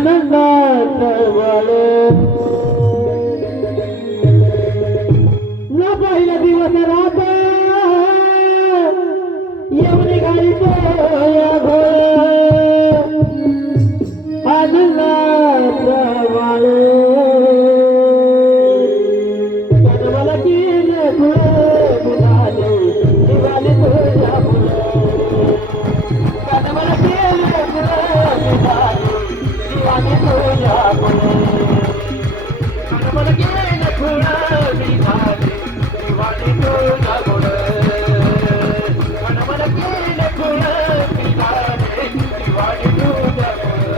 आनंदात वाळे ना पहिला दिवस रात येऊन घालीतो या घोळ आनंदात वाळे कनवला केले फुले गुलाले दिवाळी तुझ्या फुले कनवला केले फुले गुलाले दिवाळी तुझ्या फुले कनवला केले फुले गुलाले दिवाळी तुझ्या फुले कनवला केले फुले गुलाले दिवाळी तुझ्या फुले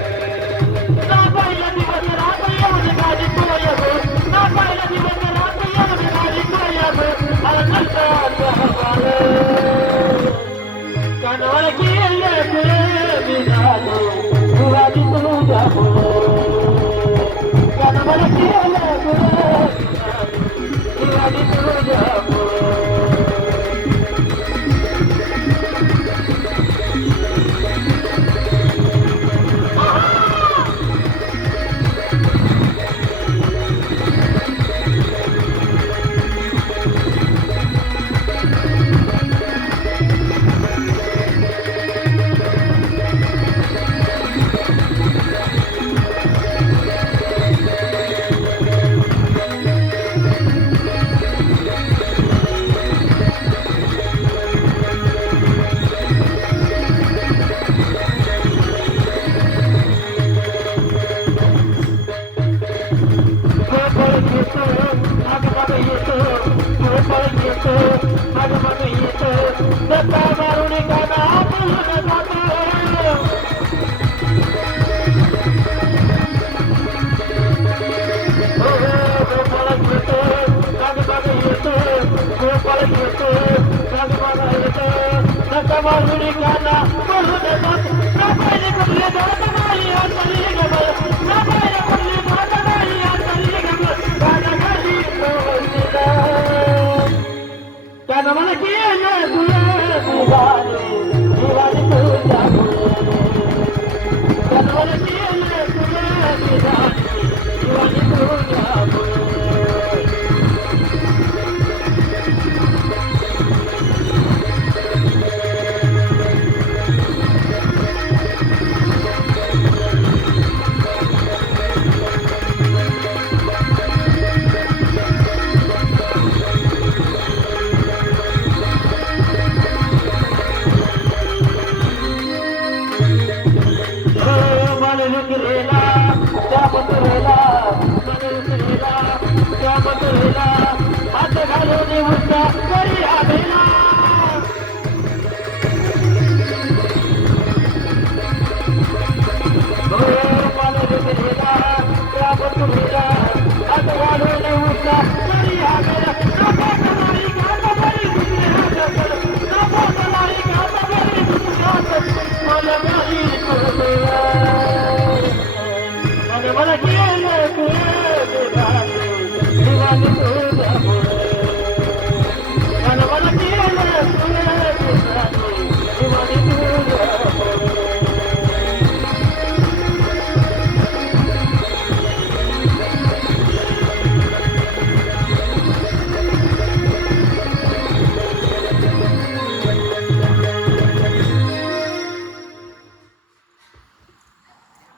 ना पहिला दिवस रात येऊन गाडी तुझ्या फुले ना पहिला दिवस रात येऊन गाडी तुझ्या फुले आनंदात वाळे कनवला केले फुले गुलाले दिवाळी तुझ्या फुले कनवला केले फुले दिवाळी तुझ्या फुले कनवला केले फुले गुलाले दिवाळी तुझ्या फुले कनवला केले फुले गुलाले दिवाळी तुझ्या फुले हात घालून